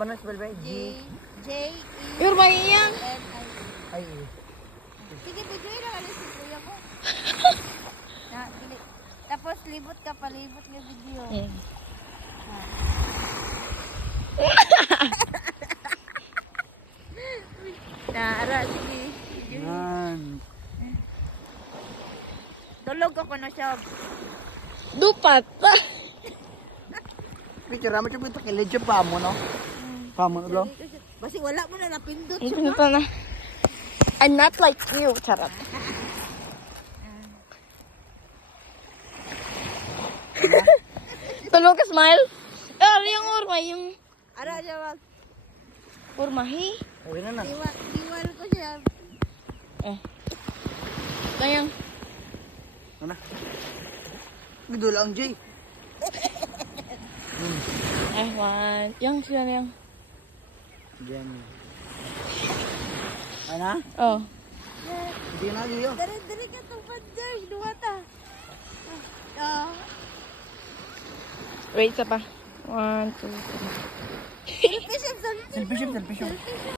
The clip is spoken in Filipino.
Paano spell ba? G. J, E, Your maiyang. N, I. I. E. Sige, bigay lang alis si kuya mo. Tapos libot ka palibot ng video. Nara, sige. Yan. Tulog ako na siya. Dupat. Picture naman siya ito kilid siya pa mo, no? Pa mo, no? Basi wala mo na napindot Ang siya. pinata na. I'm not like you, charot. Tulog ka, smile. Ano yung urma? Yung Ara siya wag. urmahi? Okay na na. Diwal ko siya. Kayang. Ano? Gidula ang J. One. Yang siya na yang. Diyan. Ano? Oh. Hindi na yun. Dari ka tong pander. Duha ta. Ah. Wait, isa pa. 1, 2, 3. Selfie siya. Selfie siya.